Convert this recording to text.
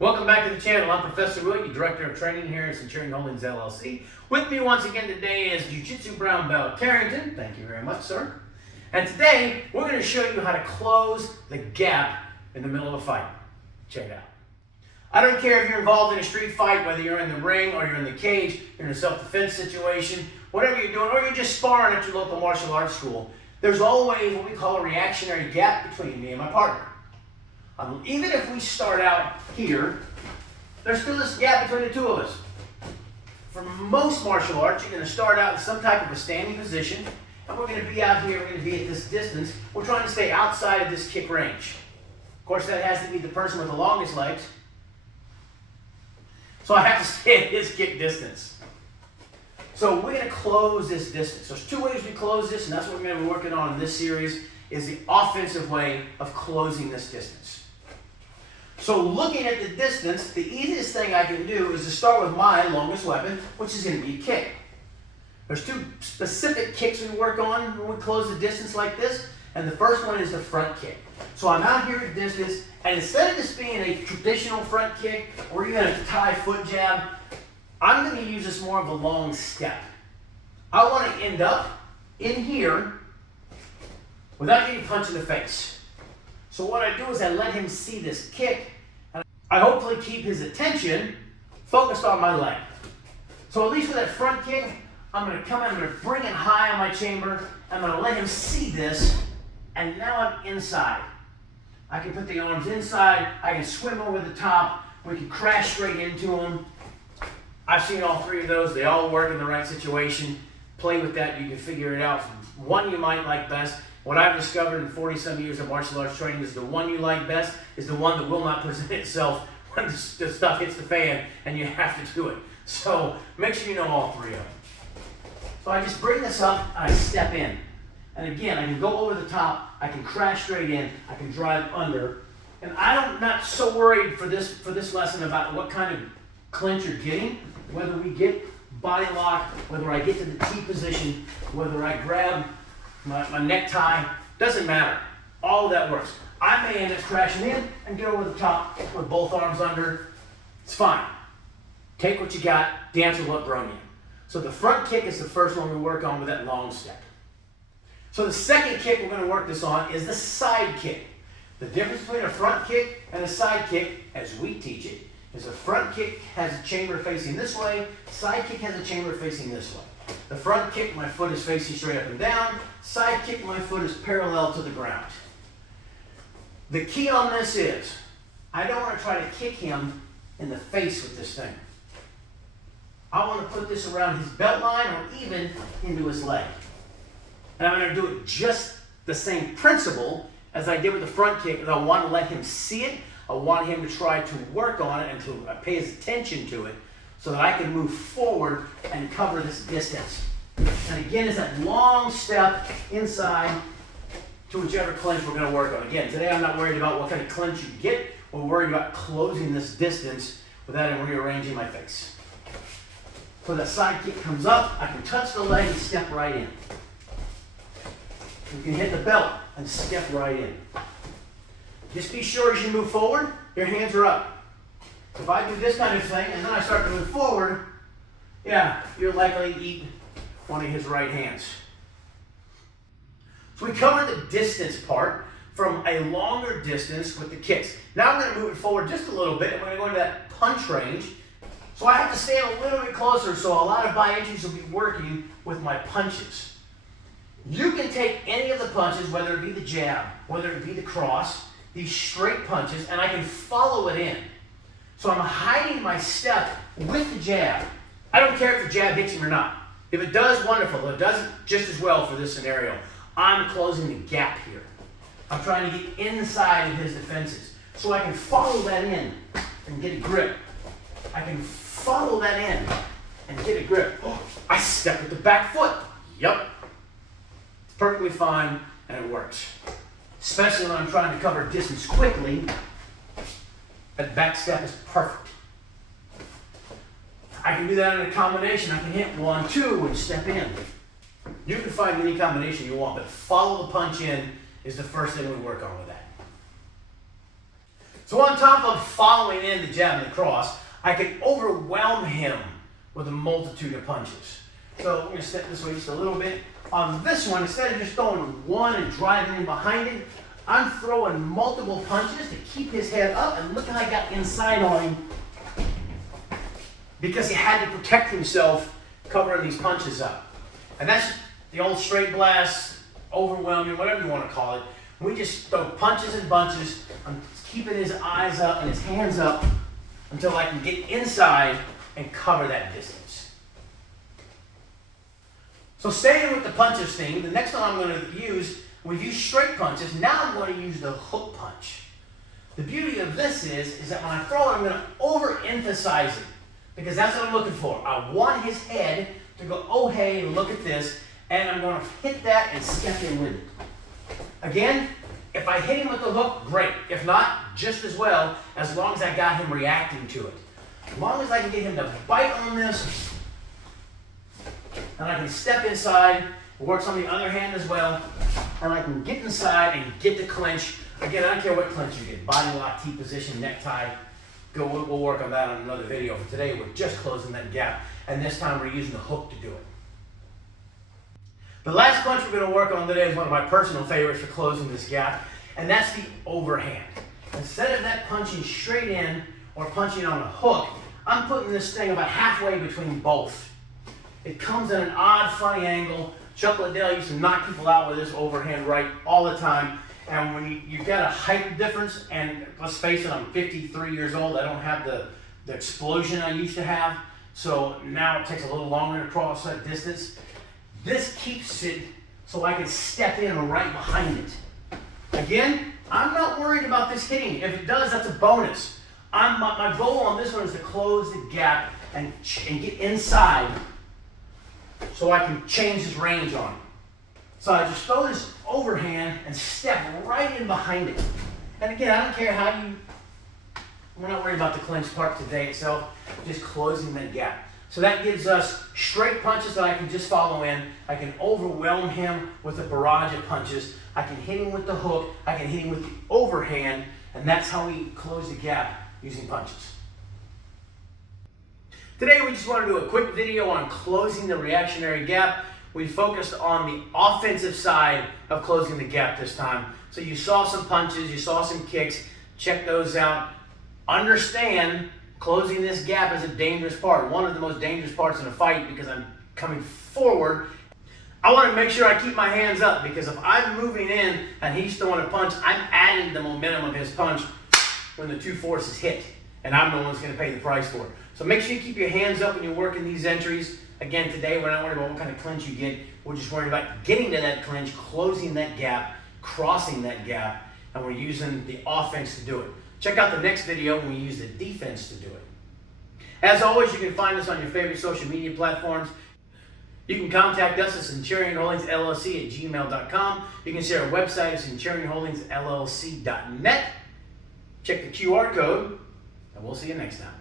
Welcome back to the channel. I'm Professor Will, your Director of Training here at Centurion Holdings LLC. With me once again today is Jiu-Jitsu Brown Belt Carrington. Thank you very much, sir. And today we're going to show you how to close the gap in the middle of a fight. Check it out. I don't care if you're involved in a street fight, whether you're in the ring or you're in the cage, you're in a self-defense situation, whatever you're doing, or you're just sparring at your local martial arts school, there's always what we call a reactionary gap between me and my partner. Even if we start out here, there's still this gap between the two of us. For most martial arts, you're going to start out in some type of a standing position, and we're going to be out here, we're going to be at this distance. We're trying to stay outside of this kick range. Of course, that has to be the person with the longest legs. So I have to stay at his kick distance. So we're going to close this distance. There's two ways we close this, and that's what we're going to be working on in this series, is the offensive way of closing this distance. So looking at the distance, the easiest thing I can do is to start with my longest weapon, which is going to be a kick. There's two specific kicks we work on when we close the distance like this, and the first one is the front kick. So I'm out here at distance, and instead of this being a traditional front kick or even a Thai foot jab, I'm going to use this more of a long step. I want to end up in here without getting punched in the face. So what I do is I let him see this kick, and I hopefully keep his attention focused on my leg. So at least with that front kick, I'm going to come in, I'm going to bring it high on my chamber, I'm going to let him see this, and now I'm inside. I can put the arms inside, I can swim over the top, we can crash straight into him. I've seen all three of those, they all work in the right situation. Play with that, you can figure it out. One you might like best. What I've discovered in 40-some years of martial arts training is the one you like best is the one that will not present itself when the stuff hits the fan and you have to do it. So make sure you know all three of them. So I just bring this up and I step in. And again, I can go over the top, I can crash straight in, I can drive under. And I'm not so worried for this lesson about what kind of clinch you're getting, whether we get body lock, whether I get to the T position, whether I grab my necktie, doesn't matter. All of that works. I may end up crashing in and get over the top with both arms under. It's fine. Take what you got, dance with what brung you. So the front kick is the first one we work on with that long step. So the second kick we're going to work this on is the side kick. The difference between a front kick and a side kick, as we teach it, is a front kick has a chamber facing this way, side kick has a chamber facing this way. The front kick, my foot is facing straight up and down. Side kick, my foot is parallel to the ground. The key on this is, I don't want to try to kick him in the face with this thing. I want to put this around his belt line or even into his leg. And I'm going to do it just the same principle as I did with the front kick, and I want to let him see it. I want him to try to work on it and to pay his attention to it so that I can move forward and cover this distance. And again, it's that long step inside to whichever clinch we're going to work on. Again, today I'm not worried about what kind of clinch you get. We're worried about closing this distance without him rearranging my face. So that side kick comes up, I can touch the leg and step right in. You can hit the belt and step right in. Just be sure as you move forward, your hands are up. If I do this kind of thing and then I start to move forward, yeah, you're likely to eat one of his right hands. So we covered the distance part from a longer distance with the kicks. Now I'm going to move it forward just a little bit. I'm going to go into that punch range. So I have to stand a little bit closer, so a lot of my entries will be working with my punches. You can take any of the punches, whether it be the jab, whether it be the cross, these straight punches, and I can follow it in. So I'm hiding my step with the jab. I don't care if the jab hits him or not. If it does, wonderful. If it doesn't, just as well for this scenario. I'm closing the gap here. I'm trying to get inside of his defenses. So I can follow that in and get a grip. I can follow that in and get a grip. Oh, I step with the back foot. Yep. It's perfectly fine and it works. Especially when I'm trying to cover distance quickly. That back step is perfect. I can do that in a combination. I can hit 1, 2 and step in. You can find any combination you want, but follow the punch in is the first thing we work on with that. So on top of following in the jab and the cross, I can overwhelm him with a multitude of punches. So I'm going to step this way just a little bit. On this one, instead of just throwing one and driving in behind it, I'm throwing multiple punches to keep his head up, and look how I got inside on him because he had to protect himself covering these punches up. And that's the old straight blast, overwhelming, whatever you want to call it. We just throw punches and bunches. I'm keeping his eyes up and his hands up until I can get inside and cover that distance. So staying with the punches thing, the next one I'm going to use, we've used straight punches. Now I'm going to use the hook punch. The beauty of this is that when I throw it, I'm going to overemphasize it because that's what I'm looking for. I want his head to go, oh hey, look at this, and I'm going to hit that and step in with it. Again, if I hit him with the hook, great. If not, just as well, as long as I got him reacting to it. As long as I can get him to bite on this, and I can step inside, it works on the other hand as well, and I can get inside and get the clinch. Again, I don't care what clinch you get, body lock, T position, necktie. We'll work on that on another video. For today, we're just closing that gap, and this time we're using the hook to do it. The last punch we're going to work on today is one of my personal favorites for closing this gap, and that's the overhand. Instead of that punching straight in or punching on a hook, I'm putting this thing about halfway between both. It comes at an odd, funny angle. Chuck Liddell used to knock people out with this overhand right all the time. And when you've got a height difference, and let's face it, I'm 53 years old. I don't have the explosion I used to have. So now it takes a little longer to cross that distance. This keeps it so I can step in right behind it. Again, I'm not worried about this hitting. If it does, that's a bonus. My goal on this one is to close the gap and get inside so I can change his range on it. So I just throw this overhand and step right in behind it. And again, I don't care how we're not worried about the clinch part today itself, just closing that gap. So that gives us straight punches that I can just follow in. I can overwhelm him with a barrage of punches. I can hit him with the hook. I can hit him with the overhand. And that's how we close the gap using punches. Today we just want to do a quick video on closing the reactionary gap. We focused on the offensive side of closing the gap this time. So you saw some punches, you saw some kicks. Check those out. Understand closing this gap is a dangerous part, one of the most dangerous parts in a fight because I'm coming forward. I want to make sure I keep my hands up because if I'm moving in and he's throwing a punch, I'm adding the momentum of his punch when the two forces hit, and I'm the one who's going to pay the price for it. So make sure you keep your hands up when you're working these entries. Again, today we're not worried about what kind of clinch you get. We're just worried about getting to that clinch, closing that gap, crossing that gap, and we're using the offense to do it. Check out the next video when we use the defense to do it. As always, you can find us on your favorite social media platforms. You can contact us at Centurion Holdings LLC at gmail.com. You can see our website at CenturionHoldingsLLC.net. Check the QR code, and we'll see you next time.